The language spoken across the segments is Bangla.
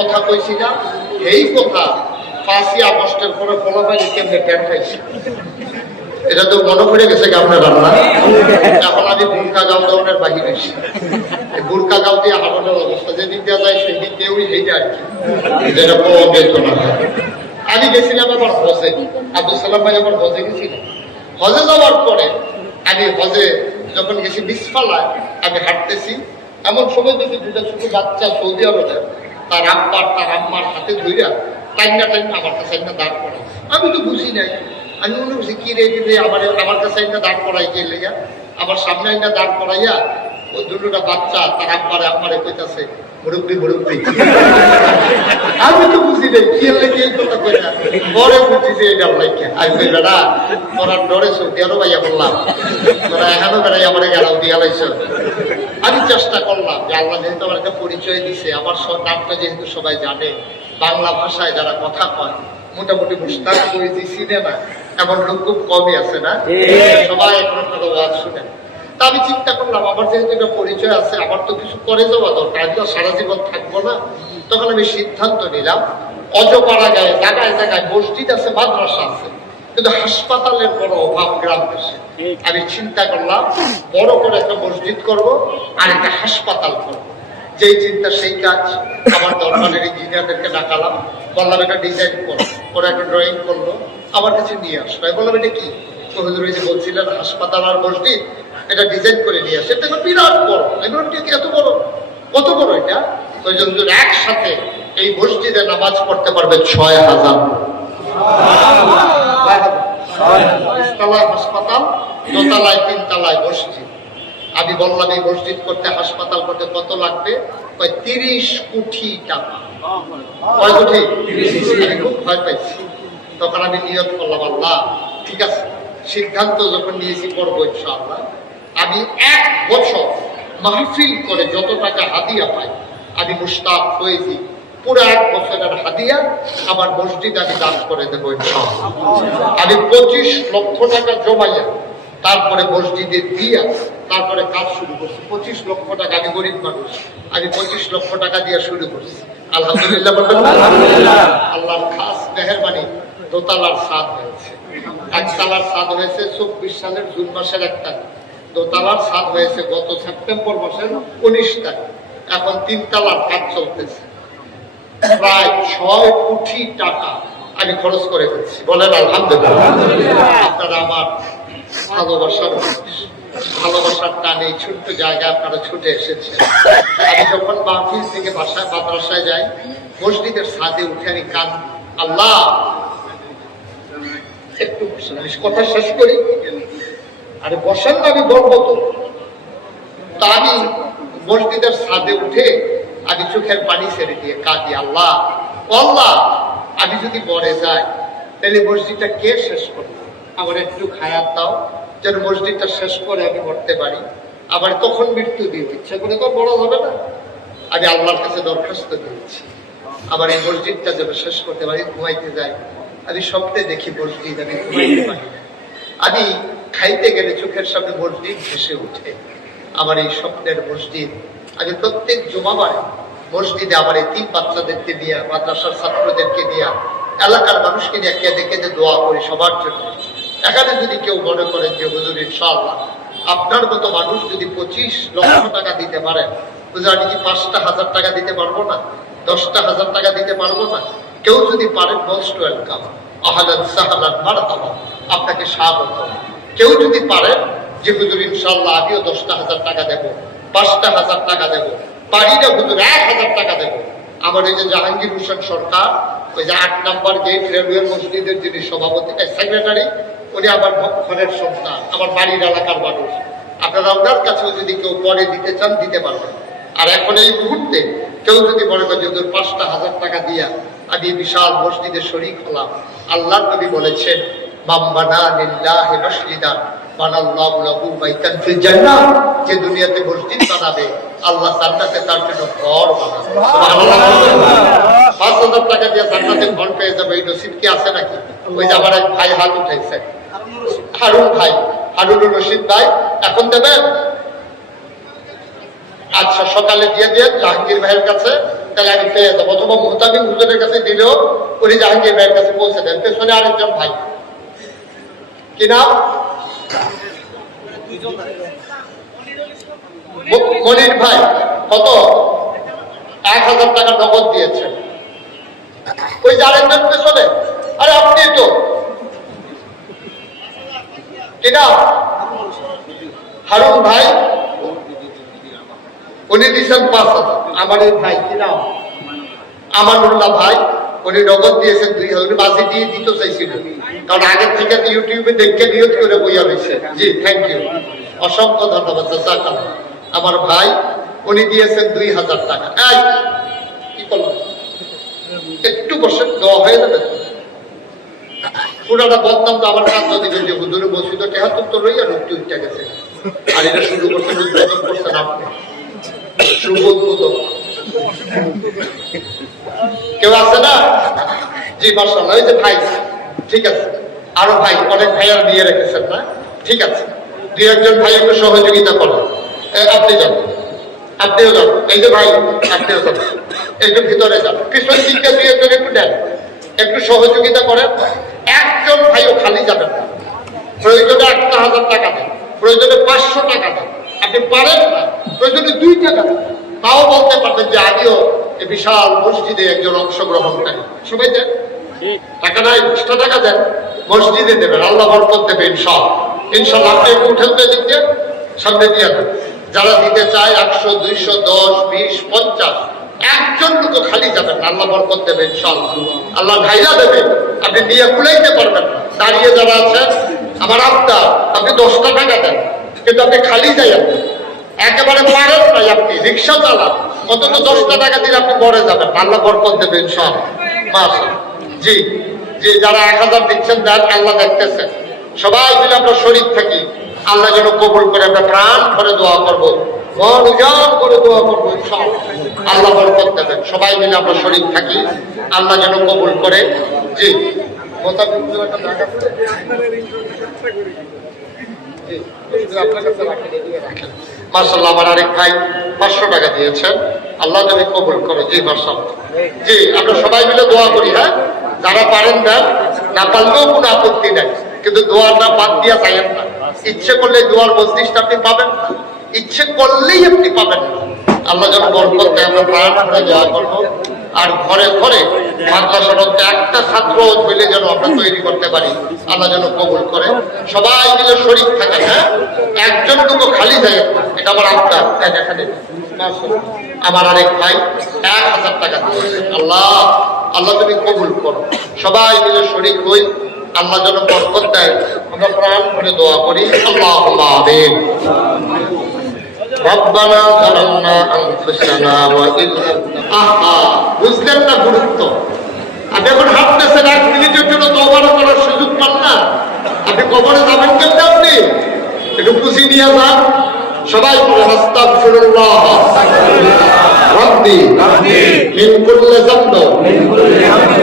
কথা কইছি না, এই কথা পাঁচই আগস্টের পরে ফলাফল কেমনে ট্যান খাইছি। এটা তো মনে পড়ে গেছে কি আপনার রান্না এখন আমি বুরকা গাঁও দৌড়ের বাহির এই বুরকা গাঁও দিয়ে হারানোর অবস্থা যেদিন দেওয়া যায় সেদিন দিয়ে ওই এইটা আর কি যেটা পাওয়া যেত আমি গেছিলাম আবার হজে। আব্দুল সালাম ভাই আবার হজে গেছিলাম হজে যাওয়ার পরে আমি হজে যখন গেছি বিসফালায় আমি হাঁটতেছি। এমন সময় দেখি দুটা ছোট বাচ্চা সৌদি আরবে তার আব্বার তার আম্মার হাতে ধইরা টাইনা টাইনা আমার কাছে একটা দাঁড় করা আমি তো বুঝি নাই। আমি মনে করছি, কি রে, কি আমার আমার কাছে একটা দাঁড় করাই গেলে আমার সামনে একটা দাঁড় করাইয়া ওই দুটোটা বাচ্চা তার আব্বারে, আম্মারে কইতাছে, মুরব্বি মুরব্বি। আমি তো বুঝি নাই, কি লাগে এই কথা কইরা। পরে বুঝি যে এটা লাগে। কই, বেড়া ডরে আরও ভাইয়া বললাম। তোরা এখানে বেড়াই আমার গেলাম দিয়া লাইছ আমি চেষ্টা করলাম যে আল্লাহ যেহেতু আমার একটা পরিচয় দিছে আমার নামটা যেহেতু সবাই জানে বাংলা ভাষায় যারা কথা কয় মোটামুটি মুস্তাক করেছি সিনেমা এমন লোক খুব কমই আছে না? সবাই এখন ওয়াজ শুনেন তা আমি চিন্তা করলাম আমার যেহেতু একটা পরিচয় আছে আমার তো কিছু করে যাওয়া দরকার আমি তো সারা জীবন থাকব না। তখন আমি সিদ্ধান্ত নিলাম অজপাড়া গায়ে জায়গায় জায়গায় মসজিদ আছে মাদ্রাসা আছে কিন্তু হাসপাতালের বড় অভাব গ্রাম দেশে আমি চিন্তা করলাম, বড় করে একটা মসজিদ করব আর একটা হাসপাতাল করব। যেই চিন্তা, সেই কাজ আমার দরবারের ইঞ্জিনিয়ারদেরকে ডাকালাম। বললাম, এটা ডিজাইন করো। ওরা একটা ড্রয়িং করল, আমার কাছে নিয়ে আসলো। বললাম, এটা কি? তো যে বলছিলেন, হাসপাতাল আর মসজিদ, এটা ডিজাইন করে নিয়ে আসে। এটা বিরাট বড়। বললাম ঠিক এত বড়? কত বড় এটা? ওই যে হুজুর একসাথে এই মসজিদে নামাজ পড়তে পারবে ছয় হাজার আমি বললাম, এই মসজিদ করতে, হাসপাতাল করতে কত লাগবে? তিরিশ কোটি টাকা। খুব ভয় পাইছি। তখন আমি নিয়ত করলাম, আল্লাহ, ঠিক আছে, সিদ্ধান্ত যখন নিয়েছি, করব ইনশাআল্লাহ। আমি এক বছর মাহফিল করে যত টাকা হাদিয়া পাই, আমি মুস্তাক হয়েছি পুরো এক বছরের হাদিয়া আমার মসজিদ আমি দান করে দেবো আমি পঁচিশ লক্ষ টাকা জমাইয়া তারপরে মসজিদে দিয়া তারপরে কাজ শুরু করছি। পঁচিশ লক্ষ টাকা আমি গরিব মানুষ। আমি পঁচিশ লক্ষ টাকা দিয়ে শুরু করছি। আলহামদুলিল্লাহ আল্লাহর খাস মেহরবানি দোতলার সাদ হয়েছে। একতলার সাদ হয়েছে চব্বিশ সালের জুন মাসের এক তারিখ। দোতলার সাদ হয়েছে গত সেপ্টেম্বর মাসের উনিশ তারিখ। এখন তিনতলার কাজ চলতেছে। প্রায় ছয় কোটি টাকা আমি খরচ করে ফেলছি। বলেন আলহামদুলিল্লাহ। আপনারা আমার ভালোবাসার ভালোবাসার টানে ছোট্ট জায়গায় আপনারা ছুটে এসেছেন। আমি যখন মাহফিল থেকে বাসায় মাদ্রাসায় যাই মসজিদের ছাদে উঠে আমি কান আল্লাহ! একটু কথা শেষ করি। আরে বসেন আমি বলব তো। তা আমি মসজিদের ছাদে উঠে আমি চোখের পানি ছেড়ে দিয়ে কাঁদি, আল্লাহ আল্লাহ, আমি যদি মরে যাই, তাহলে মসজিদটা কে শেষ করবে? আমার একটু খায়াত দাও, যেন মসজিদটা শেষ করে আমি মরতে পারি। আবার তখন মৃত্যু দিয়ে ইচ্ছা করে তো বড় হবে না। আমি আল্লাহর কাছে দরখাস্ত দিয়েছি। আমার এই মসজিদটা যেন শেষ করতে পারি, ঘুমাইতে যাই। আমি স্বপ্নে দেখি মসজিদ, আমি ঘুমাইতে পারি আমি খাইতে গেলে চোখের সামনে মসজিদ ভেসে উঠে আমার এই স্বপ্নের মসজিদ আমি প্রত্যেক জমাবারে মসজিদে আমার এই তিন বাচ্চাদেরকে নিয়ে, মাদ্রাসার ছাত্রদেরকে নিয়ে, এলাকার মানুষকে নিয়ে কেঁদে কেঁদে দোয়া করি সবার জন্য। এখানে যদি কেউ মনে করেন যে, হুজুর, ইনশাআল্লাহ, আপনার মতো মানুষ যদি পঁচিশ লক্ষ টাকা দিতে পারেন হুজুর, আমি কি পাঁচটা হাজার টাকা দিতে পারব না? দশটা হাজার টাকা দিতে পারব না? কেউ যদি পারেন মোস্ট ওয়েলকাম, আহলান সাহালান মারহাবা, আপনাকে স্বাগত কেউ যদি পারেন যে, হুজুর ইনশাল্লাহ আমিও দশটা হাজার টাকা দেবো পাঁচটা হাজার টাকা দেবো। পারি না হুজুর এক হাজার টাকা দেবো। আমার এই যে জাহাঙ্গীর হোসেন সরকার, ওই যে আট নাম্বার গেট রেলওয়ে মসজিদের যিনি সভাপতি সেক্রেটারি, উনি আমার ঘরের সন্তান, আমার বাড়ির এলাকার মানুষ। আপনারা ওনার কাছেও যদি কেউ পরে দিতে চান, দিতে পারবেন। আর এখন এই মুহূর্তে কেউ যদি মনে করে যে ওদের পাঁচটা হাজার টাকা দিয়া আমি বিশাল মসজিদে শরিক হলাম আল্লাহ নবী বলেছেন মাম্বানা লিল্লাহি মসজিদান বানাল্লাহু লাহু বাইতান ফিল জান্নাহ। যে দুনিয়াতে মসজিদ বানাবে আল্লাহ জান্নাতে তার জন্য ঘর বানাবে। সুবহানাল্লাহ। পাঁচ হাজার টাকা দিয়ে জান্নাতে ঘর পেয়ে যাবে এই নসিব কি আছে নাকি? ওই যে আমার এক ভাই হাত উঠাইছে। হারুন ভাই হারুনুর রশিদ ভাই এখন দেবেন? আচ্ছা সকালে দিয়ে দিয়ে জাহাঙ্গীর ভাইয়ের কাছে তাহলে আমি পেয়ে যাব। অথবা মোহতামিম হুজুরের কাছে দিলেও উনি জাহাঙ্গীর ভাইয়ের কাছে পৌঁছে দেন। পেছনে আরেকজন ভাই। কি নাম? ম- ভাই, কত? এক হাজার টাকা নগদ দিয়েছেন ওই যে পেছনে। আরে, আপনি তো। কি নাম? হারুন ভাই। উনি দিয়েছেন পাঁচ হাজার। আমার এই ভাই, কি নাম? আমানুল্লাহ ভাই। উনি নগদ দিয়েছেন দুই হাজার বাসে দিয়ে দিত চাইছিল। কারণ আগের থেকে ইউটিউবে দেখে নিয়ত করে বইয়া রয়েছে জি থ্যাংক ইউ অসংখ্য ধন্যবাদ, জাজাকাল্লাহ। আমার ভাই, উনি দিয়েছেন দুই হাজার টাকা। এই, কি করলেন? একটু বসে দেওয়া হয়ে যাবে তো? পুরাটা বদনাম তো আমার কাজ যে বসিত টেহাত্তর তো রইয়া রুক্তি উঠে গেছে। আর এটা শুরু উদ্বোধন করছেন আপনি শুভ উদ্বোধন। কেউ আছে না? জি মার্শাল্লাহ ওই যে ভাই, ঠিক আছে। আরও ভাই, অনেক ভাই আর নিয়ে রেখেছেন না? ঠিক আছে। দুই একজন ভাই একটু সহযোগিতা করেন আপনি যান। আপনিও যান। এই যে ভাই, আপনিও যান। একটু ভিতরে যান। পিছন দিকে দুই একজন একটু নেন। একটু সহযোগিতা করেন। একজন ভাইও খালি যাবেন না। প্রয়োজনে একটা হাজার টাকা দেন। প্রয়োজনে পাঁচশো টাকা দেন। আপনি পারেন না। প্রয়োজনে দুই টাকা তাও বলতে পারবেন যে আমিও বিশাল মসজিদে একজন অংশগ্রহণকারী। সবাই দেন। টাকা নাই দশটা টাকা দেন। মসজিদে দেবেন, আল্লাহ বরকত দেবে ইনশাল ইনশাল্লাহ আপনি একটু উঠেন তো এদিক সামনে দিয়ে যারা দিতে চায় একশো দুইশো, দশ, বিশ, পঞ্চাশ, একজন লোক খালি যাবেন আল্লাহ বরকত দেবে ইনশাল্লাহ আল্লাহ ঢাইলা দেবে, আপনি দিয়ে কুলাইতে পারবেন দাঁড়িয়ে যারা আছেন, আমার আবদার, আপনি দশটা টাকা দেন, কিন্তু আপনি খালি যাই আপনি একেবারে পারেন নাই আপনি, রিক্সা চালান। অন্তত দশটা টাকা দিলে আপনি বড়ে যাবেন, আল্লাহ বরকত দেবেন সব। জি জি, যারা এক হাজার দিচ্ছেন, দেন আল্লাহ দেখতেছেন সবাই মিলে আমরা শরীর থাকি। আল্লাহ যেন কবুল করে, আমরা প্রাণ ভরে দোয়া করব। মন উজাড় করে দোয়া করব সব আল্লাহ বরকত দেবেন। সবাই মিলে আমরা শরীর থাকি। আল্লাহ যেন কবুল করে। জি। মোতাবিক একটা জায়গা আছে? মার্শাল্লাহ আমার আরেক ভাই পাঁচশো টাকা দিয়েছেন আল্লাহ যদি কবুল করে। জি মার্শাল্লাহ জি, আমরা সবাই মিলে দোয়া করি হ্যাঁ? যারা পারেন না না পারলেও কোনো আপত্তি নেই। কিন্তু দোয়াটা বাদ দিয়া চাইেন না। ইচ্ছে করলে দোয়ার মসজিদটা আপনি পাবেন না। ইচ্ছে করলেই আপনি পাবেন না। আল্লাহ যেন বরকত আমরা আমরা দোয়া করব। আর ঘরে ঘরে মাদ্রাসার একটা ছাত্র মিলে যেন আমরা তৈরি করতে পারি, আল্লাহ যেন কবুল করে। সবাই মিলে শরীর থাকে হ্যাঁ? একজন লোক খালি না। এটা আমার আপনার এখানে। আমার আরেক ভাই, এক হাজার টাকা দিয়েছে। আল্লাহ আল্লাহ তুমি কবুল করো। সবাই মিলে শরীর হই, আল্লাহ যেন বরকত দেয়। আমরা প্রাণ করে দোয়া করি। আল্লাহ আমিন। রব্বানা জালামনা আনফুসানা ওয়া ইল্লাম আহা বুঝলেন না গুরুত্ব? আপনি এখন হাঁটতেছেন এক মিনিটের জন্য তওবা করার সুযোগ পান না। আপনি কবরে যাবেন কেমনে আপনি? একটু খুশি নিয়ে যান। সবাই পড়ে আস্তাগফিরুল্লাহ। রব্বি মিন কুল্লি যামব।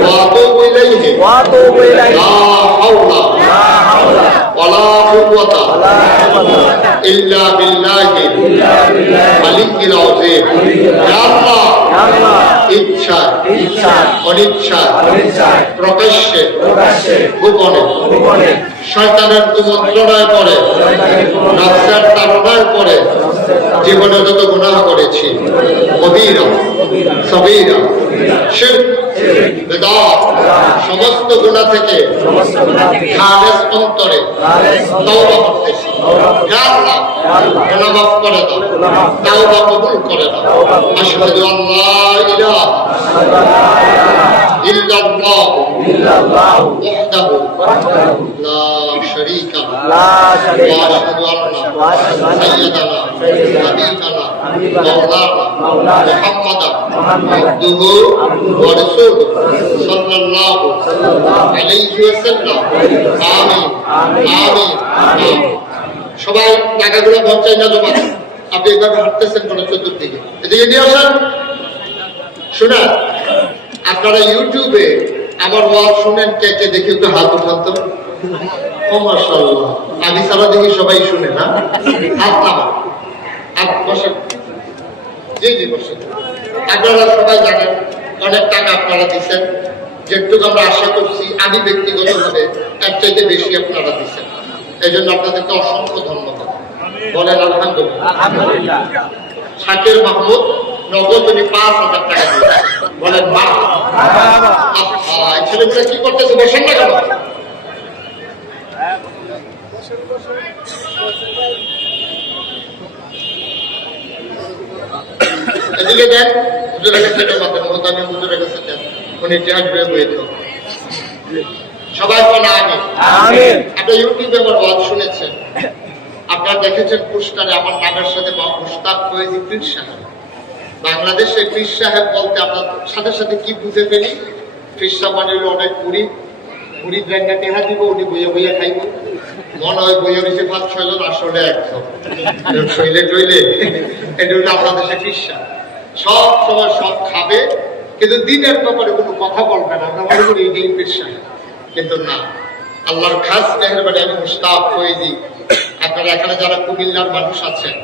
ওয়া আতুবু ইলাইহি। ওয়া আতুবু ইলাইহি। লা হাওলা লা হাওলা। ওয়া লা কুওয়াতা। ইল্লা তৌফিক ইচ্ছা অনিচ্ছা প্রকাশ্যে গোপনে। শয়তানের কুমন্ত্রণায় পড়ে রাস্তার তারণায় পড়ে। জীবনে যত গুনাহ করেছি সমস্ত গুনাহ থেকে অন্তরে করে দাও কবুল করে দাও। الا الله وحده وحده لا شريك له لا شريك له واشهد ان سيدنا حبيبنا مولانا محمدا عبده ورسوله صلى الله عليه وسلم آمين آمين آمين সবাই টাকাগুলো পঞ্চাশ না জমা দেন। আপনি এইভাবে হাঁটতেছেন কোনো চতুর্দিকে এদিকে নিয়ে আসেন শোনা আপনারা ইউটিউবে আমার ওয়াজ শুনেন কে কে দেখি একটু হাত উঠান তো ও আমি সারা দেখি সবাই শুনে না? হাত নামা হাত বসেন। জি জি বসেন। আপনারা সবাই জানেন অনেক টাকা আপনারা দিচ্ছেন যেটুকু আমরা আশা করছি আমি ব্যক্তিগতভাবে এর চাইতে বেশি আপনারা দিচ্ছেন এই জন্য আপনাদেরকে অসংখ্য ধন্যবাদ। বলেন আলহামদুলিল্লাহ। আলহামদুলিল্লাহ। শাকির মাহমুদ নগদ উনি পাঁচ হাজার টাকা বলেন মা ছেলেগুলো কি করতেছে? বসেন না কেন? এদিকে দেন হুজুরের কাছে মাথা মতো হুজুরের কাছে দেন। উনি ট্যাগ বইতো সবাই বলে আমি আমিন। ইউটিউবে আমার ওয়াজ শুনেছেন। আপনারা দেখেছেন পোস্টারে আমার নামের সাথে মুস্তাক পীর সাহেব। বাংলাদেশে পীর সাহেব বলতে আমরা সাথে সাথে কি বুঝে ফেলি? পীর সাহেব মানে অনেক মুড়ি। মুড়ি ব্র্যান্ডে টেহা দিব, উনি বইয়ে বইয়ে খাইব। মনে হয় বইয়ে রয়েছে পাঁচ, ছয় জন আসলে একজন শৈলে টইলে এটা হলো আমাদের দেশে সাহেব। সব সময় সব খাবে, কিন্তু দিনের ব্যাপারে কোনো কথা বলবে না। আমরা মনে করি এটাই সাহেব। কিন্তু না। আল্লাহর খাস মেহরবানি আমি মুস্তাফ ফয়েজি আপনারা এখানে যারা কুমিল্লার মানুষ আছেন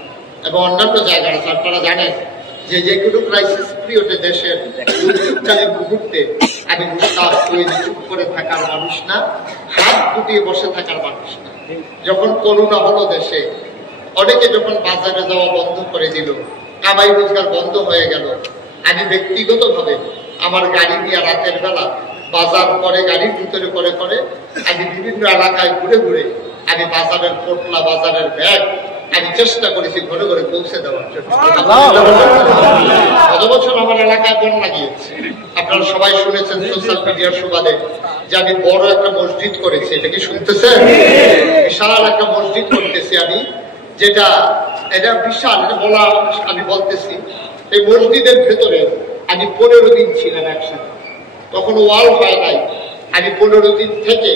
এবং অন্যান্য জায়গায় আছে আপনারা জানেন যে যে কোনো ক্রাইসিস পিরিয়ডে দেশের দুর্যোগকালীন মুহূর্তে আমি মুস্তাফ ফয়েজি চুপ করে থাকার মানুষ না, হাত গুটিয়ে বসে থাকার মানুষ না। যখন করোনা হলো দেশে, অনেকে যখন বাজারে যাওয়া বন্ধ করে দিল, কামাই রোজগার বন্ধ হয়ে গেল, আমি ব্যক্তিগতভাবে আমার গাড়ি নিয়ে রাতের বেলা বাজার করে, গাড়ির ভিতরে করে করে, আমি বিভিন্ন এলাকায় ঘুরে ঘুরে, আমি বাজারের পোটলা, বাজারের ব্যাগ আমি চেষ্টা করেছি ঘরে ঘরে পৌঁছে দেওয়ার জন্য। গত বছর আমার এলাকায় বন্যা গিয়েছে। আপনারা সবাই শুনেছেন সোশ্যাল মিডিয়ার সুবাদে যে আমি বড় একটা মসজিদ করেছি। এটা কি শুনতেছেন? বিশাল একটা মসজিদ করতেছি আমি যেটা এটা বিশাল এটা বলা আমি বলতেছি এই মসজিদের ভেতরে আমি পনেরো দিন ছিলাম একসাথে। তখন ওয়াল হয় নাই। আমি পনেরো দিন থেকে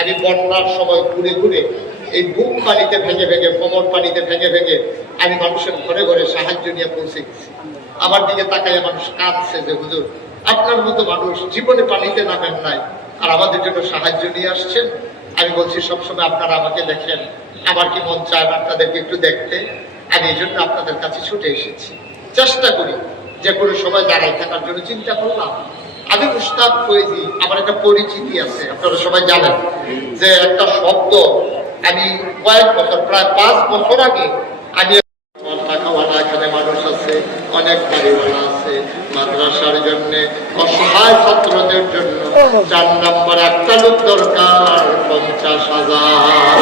আমি বন্যার সময় ঘুরে ঘুরে এই বুক পানিতে ভেঙে ভেঙে কোমর পানিতে ভেঙে ভেঙে আমি মানুষের ঘরে ঘরে সাহায্য নিয়ে পৌঁছে গেছি আমার দিকে তাকায় মানুষ কাঁদছে যে, হুজুর, আপনার মতো মানুষ জীবনে পানিতে নামেন নাই, আর আমাদের জন্য সাহায্য নিয়ে আসছেন? আমি বলছি, সবসময় আপনারা আমাকে দেখেন, আমার কি মন চায় আপনাদেরকে একটু দেখতে? আমি এই জন্য আপনাদের কাছে ছুটে এসেছি। চেষ্টা করি যে কোনো সময় দাঁড়াই থাকার জন্য চিন্তা করলাম। আমি মুস্তাক ফয়েজি আমার একটা পরিচিতি আছে, আপনারা সবাই জানেন, যে একটা শব্দ আমি কয়েক বছর, প্রায় পাঁচ বছর আগে আমি এখানে মানুষ আছে, অনেক আছে, মাদ্রাসার অসহায় ছাত্রদের জন্য চার নম্বর একটা লোক দরকার, পঞ্চাশ হাজার।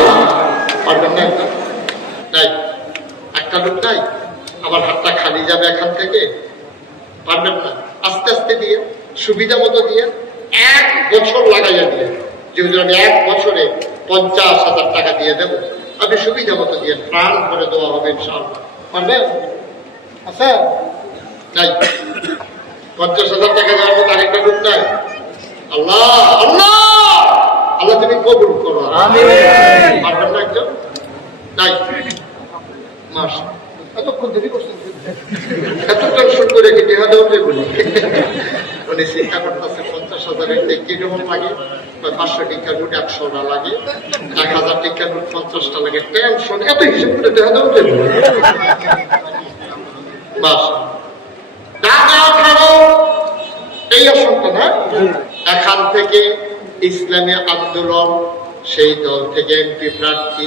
একটা লোক নাই? আমার হাতটা খালি যাবে এখান থেকে? পারবেন না? আস্তে আস্তে দিয়ে, সুবিধা মতো দিয়ে, এক বছর লাগাইয়া দিয়ে। যেহেতু আমি এক বছরে পঞ্চাশ হাজার টাকা দিয়ে দেবো। আপনি সুবিধা মতো দিয়ে প্রাণ করে দেওয়া হবে ইনশাআল্লাহ। পারবেন আচ্ছা পঞ্চাশ হাজার টাকা দেওয়ার মতো আরেকটা লোক নাই। আল্লাহ! আল্লাহ! আল্লাহ তুমি কবুল করো। আমিন! পারবেন না একজন? নাই মাস। এতক্ষণ দেরি করছেন এত টেনশন করে কি টেহা দেওয়া বলি উনি চিন্তা করতেছে পঞ্চাশ হাজারের কি রকম লাগে? পাঁচশো টিকা নোট একশোটা লাগে। এক হাজার টিকা নোট পঞ্চাশটা লাগে। টেনশন, এত হিসেব করে টেহা দেওয়া বাস। এই আশঙ্কা না? এখান থেকে ইসলামী আন্দোলন, সেই দল থেকে এমপি প্রার্থী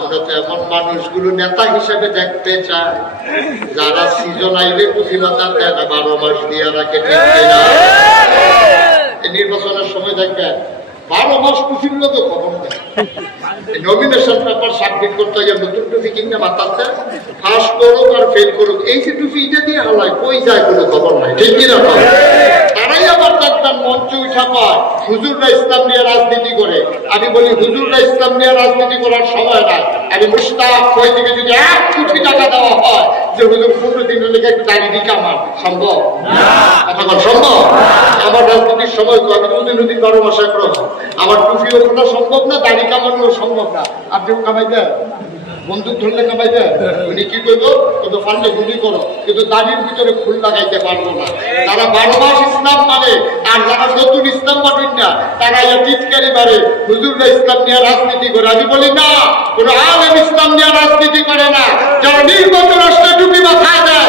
আমরা তো এমন মানুষগুলো নেতা হিসেবে দেখতে চাই যারা সিজন আইলে দেয় না, বারো মাস দিয়ে রাখে? নির্বাচনের সময় দেখবেন, বারো মাস তো খবর নমিনেশন পেপার সাবমিট করতে গিয়ে নতুন টুপি কিনে মাতাচ্ছে পাস করুক আর ফেল করুক, এই যে টুপি এটা দিয়ে হালায় কই যায় কোনো খবর নাই, ঠিক কিনা? তারাই আবার দেখবেন মঞ্চ উঠা পায় হুজুররা ইসলাম নিয়ে রাজনীতি করে। আমি বলি, হুজুররা ইসলাম নিয়ে রাজনীতি করার সময় নাই। আমি মুস্তাক হয়ে থেকে যদি এক কোটি টাকা দেওয়া হয়, যে হুজুর পনেরো দিনের লেগে একটু দাঁড়িয়ে দিকে আমার। সম্ভব? কথা সম্ভব? আমার রাজনীতির সময় তো আমি নদী নদী বারো মাসে আমার টুপি ওঠা সম্ভব না, দাড়ি কামানো সম্ভব না। আপনিও কামাই দেন? বন্দুক ধরলে কামাই দেন উনি কি করব কিন্তু ফান্ডে গুলি করো। কিন্তু দাবির ভিতরে খুল লাগাইতে পারব না। তারা বারো মাস ইসলাম মানে আর যারা নতুন ইসলাম মানেন না, তারা এই টিটকারি মারে। হুজুররা ইসলাম নিয়ে রাজনীতি করে। আমি বলি, না, কোনো আলেম ইসলাম নিয়ে রাজনীতি করে না। যারা নির্বাচন রাষ্ট্রে টুপি মাথায় দেয়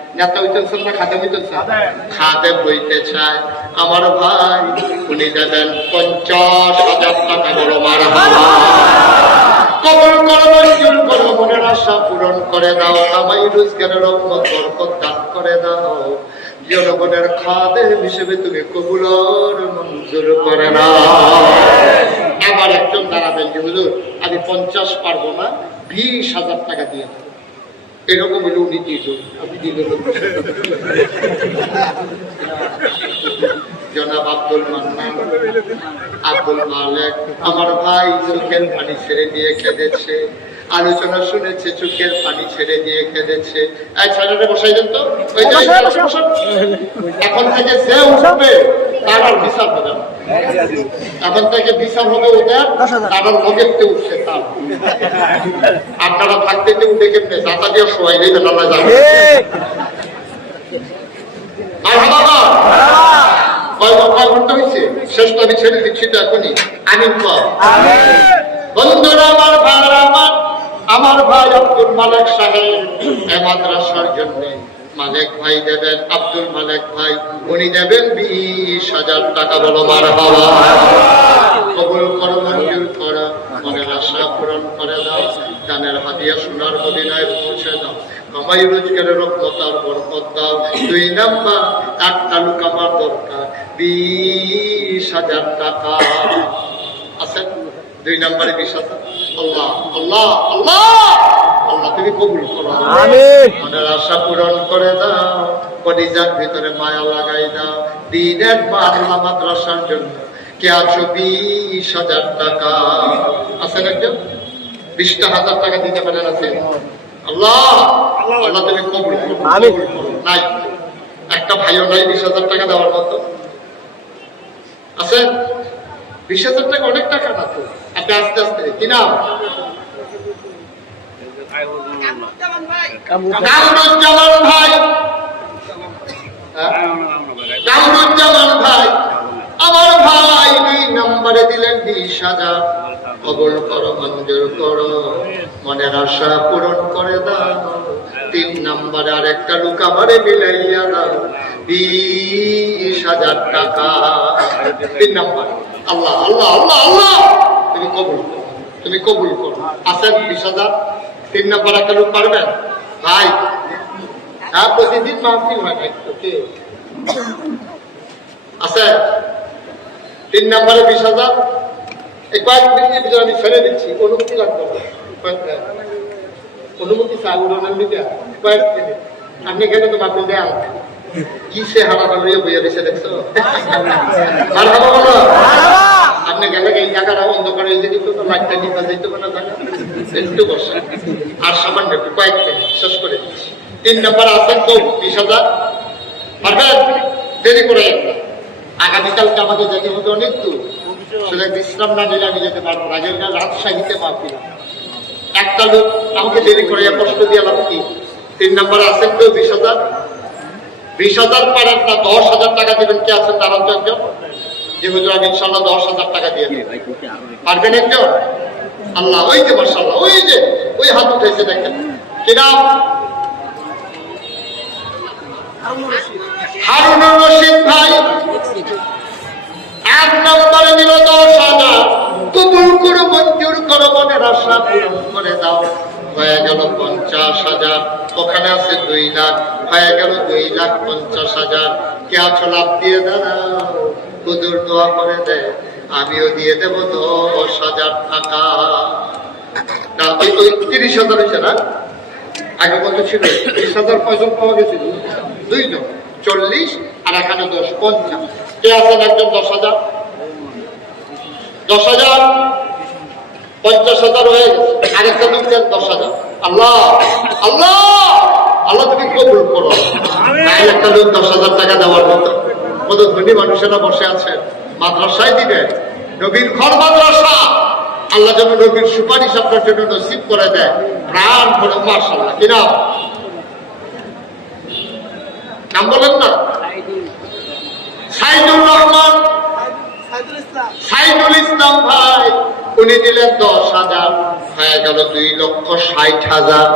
কবল পূরণ করে দাও রোজগারের দান করে দাও জনগণের খাদের হিসেবে তুমি কবুলর মঞ্জুর করে না আবার একজন দাঁড়াবেন যে, হুজুর, আমি পঞ্চাশ পারব না, বিশ হাজার টাকা দিয়ে দেবো। এরকম হলে উনি জনাব আব্দুল মান্নান, আব্দুল মালেক, আমার ভাই চোখের পানি ছেড়ে দিয়ে কেঁদেছে আলোচনা শুনেছে চোখের পানি ছেড়ে দিয়ে বসাই দেন তো। এখন থেকে যে উঠবে তার আর বিচার হবে না। এখন থেকে বিচার হবে ওদের তার আর লগেতে উঠছে তার। আপনারা থাকতে যে উঠে কেমনে? দিয়ে আর বাবা কয় ঘণ্টা হয়েছে? শেষ তো আমি ছেড়ে দিচ্ছি তো এখনই। আমিন বন্ধুরা আমার ভাইরা আমার আমার ভাই আব্দুল মালেক সাহেব মাদ্রাসার জন্য মালেক ভাই দেবেন, আব্দুল মালেক ভাই, উনি দেবেন বিশ হাজার টাকা বলো মার হওয়া কবুল করো, মঞ্জুর করো, মনের আশা পূরণ করে দাও সোনার পৌঁছে দাও। কামাই রোজগারের রত্নতার বরকত দাও। দুই নাম্বার, এক তালুক আমার দরকার, বিশ হাজার টাকা। দুই নম্বরে বিশ হাজার আল্লাহ আল্লাহ আল্লাহ! আল্লাহ তুমি কবুল করো। আমিন। মনের আশা পূরণ করে দাও কলিজার ভিতরে মায়া লাগাই দাও। দিনের মা মাদ্রাসার জন্য কে আছো বিশ হাজার টাকা? আছেন একজন? বিশটা হাজার টাকা দিতে পারেন আছেন আল্লাহ আল্লাহ তুমি কবুল করো। আমিন। কবুল করো। নাই। একটা ভাইও নাই বিশ হাজার টাকা দেওয়ার মতো। আছে? বিশ হাজার টাকা অনেক টাকা না আপনি আস্তে আস্তে, কি নাম? কামরুজ্জামান ভাই। হ্যাঁ? দিলেন করো করো। আশা পূরণ করে তিন নম্বরে আর একটা লুকা ভরে মিলাইয়া দাও। বিশ হাজার টাকা তিন নম্বর। আল্লাহ আল্লাহ আল্লাহ আল্লাহ। তুমি কবুল করো, তুমি কবুল করো। আছেন বিশ হাজার? তিন নম্বর একটা লোক পারবেন ভাই। হ্যাঁ প্রতিদিন মাহফিল হয় না একটু আছে? তিন নম্বরে বিশ হাজার? এই কয়েক মিনিটের ভিতরে আমি ছেড়ে দিচ্ছি, অনুমতি লাগবে। অনুমতি চাই, উড়ানোর দিতে কয়েক মিনিট। আপনি কেন তো মাহফিল দেয়া কি সে লইয়া বইয়া দিছে দেখছ? আপনি গেলে এই জায়গাটা অন্ধকার হয়ে যেত তো লাইটটা জায়গা একটু বসে। আর সামান্য শেষ করে দিচ্ছি। তিন নম্বর আছেন তো বিশ হাজার। পারবেন? দেরি করে আগামীকালকে আমাদের যেতে হবে অনেক দূর। সেটা বিশ্রাম না নিলে আমি যেতে পারব না। আগের রাজশাহীতে পারছিলাম একটা লোক আমাকে দেরি করে কষ্ট দিয়ে লাভ কি? তিন নম্বরে আছেন তো বিশ হাজার। বিশ হাজার পারেন না, দশ হাজার টাকা দিবেন কি আছেন তারা তো একজন যেহেতু আমি ইনশাল্লাহ দশ হাজার টাকা দিয়ে দিই পারবেন একজন? আল্লাহ, ওই যে মার্শাল্লাহ ওই যে, ওই হাত উঠেছে দেখেন। কি নাম? হারুনুর রশিদ ভাই। এক নম্বরে দিল দশ হাজার। কবুল করে, মঞ্জুর করো, মনের আশা পূরণ করে দাও। হয়ে গেল পঞ্চাশ হাজার। ওখানে আছে দুই লাখ, হয়ে গেল দুই লাখ পঞ্চাশ হাজার। কে আছো লাভ দিয়ে দাঁড়াও দোয়া করে দে, আমিও দিয়ে দেব দশ হাজার টাকা। তিরিশ হাজার আগে হাজার পাওয়া চল্লিশ আর দশ, পঞ্চাশ। দশ হাজার? দশ হাজার? পঞ্চাশ হাজার হয়ে আরেকটা দেন দশ হাজার। আল্লাহ আল্লাহ আল্লাহ তুমি কবুল করো। একটা লোক দশ হাজার টাকা দেওয়ার মতো। কত ধনী মানুষেরা বসে আছে মাদ্রাসায় দিবেন নবীর ঘর মাদ্রাসা। আল্লাহ যেন নবীর সুপারিশ আপনার জন্য নসিব করে দেয়। প্রাণ করে মার্শাল্লাহ কি নাম? নাম বলেন না। সাইদুর রহমান। সাইদুল ইসলাম। ভাই, উনি দিলেন দশ হাজার। হয়ে গেল দুই লক্ষ ষাট হাজার।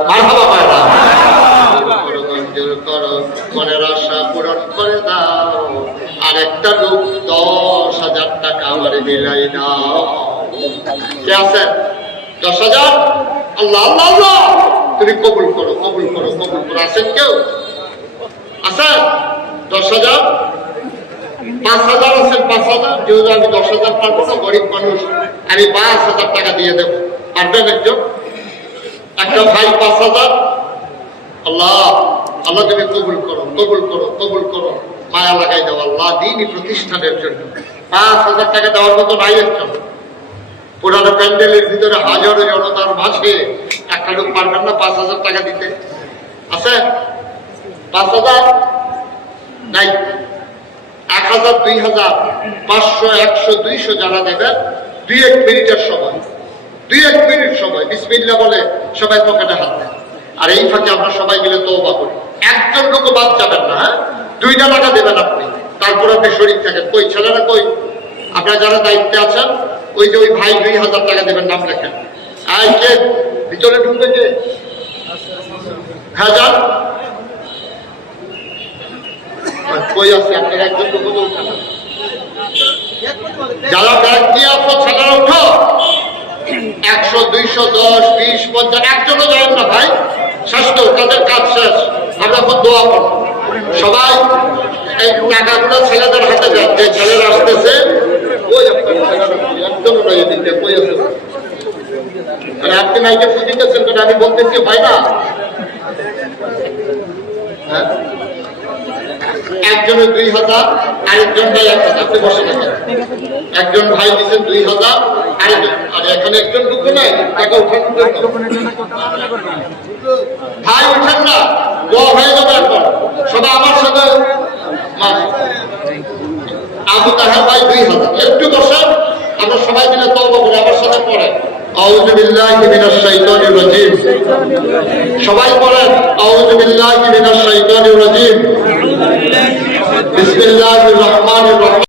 টাকা আমার দশ হাজার? তুমি কবুল করো কবুল করো কবুল করো। আছেন কেউ? আছেন? দশ হাজার? পাঁচ হাজার আছেন পাঁচ হাজার। যেহেতু আমি দশ হাজার পারব না, গরিব মানুষ, আমি পাঁচ হাজার টাকা দিয়ে দেবো। পারবেন একজন। একটা ভাই পাঁচ হাজার। আল্লাহ আল্লাহ তুমি কবুল করো কবুল করো কবুল করো। মায়া লাগাই দাও আল্লাহ দিনই প্রতিষ্ঠানের জন্য। পাঁচ হাজার টাকা দেওয়ার মতো নাই একজন। পুরানো প্যান্ডেলের ভিতরে হাজারো জনতার মাঝে একটা লোক পারবেন না পাঁচ হাজার টাকা দিতে। আছে? পাঁচ হাজার? নাই। এক হাজার, দুই হাজার, পাঁচশো, একশো, দুইশো যারা দেবেন দুই এক মিনিটের সময়, দুই এক মিনিট সময়, বিসমিল্লা বলে সবাই পকেটে হাত দেন আর এই ফাঁকে আমরা সবাই মিলে তৌবা করি। একজন লোক বাদ যাবেন না হ্যাঁ? দুইটা টাকা দেবেন আপনি, তারপর আপনি শরীর থাকেন। কই, ছেলেরা কই? আপনারা যারা দায়িত্বে আছেন, ওই যে ওই ভাই দুই হাজার টাকা দেবেন, নাম লেখেন। আই কে? ভিতরে ঢুকবে কে? হাজার কই যারা ব্যাগ নিয়ে আসো ছেলেরা উঠো একশো, দুইশো, দশ, বিশ, পঞ্চাশ, একজনও যাবেন না ভাই। শেষ তাদের কাজ শেষ। আমরা দোয়া করো সবাই এই টাকাগুলো ছেলেদের হাতে দেন। যে ছেলেরা আসতেছে ওই আপনার কই আছে? আর আপনি মাইকে ফুটিতেছেন কেন আমি বলতেছি ভাই না হ্যাঁ একজনের দুই হাজার, আরেকজন ভাই এক হাজার। আপনি বসে থাকেন। একজন ভাই দিচ্ছেন দুই হাজার, আরেকজন। আর এখানে একজন ঢুকবে নাই টাকা জন্য ভাই, উঠেন না। দোয়া হয়ে যাবে এখন সবাই আমার সাথে আবু তাহার ভাই দুই হাজার। একটু বসেন, আমরা সবাই মিলে তওবা করি, আমার সাথে পড়ে আউযু বিল্লাহি মিনাশ শাইতানির রাজিম। সবাই বলেন আউযু বিল্লাহি মিনাশ শাইতানির রাজিম। বিসমিল্লাহির রহমানির রহিম।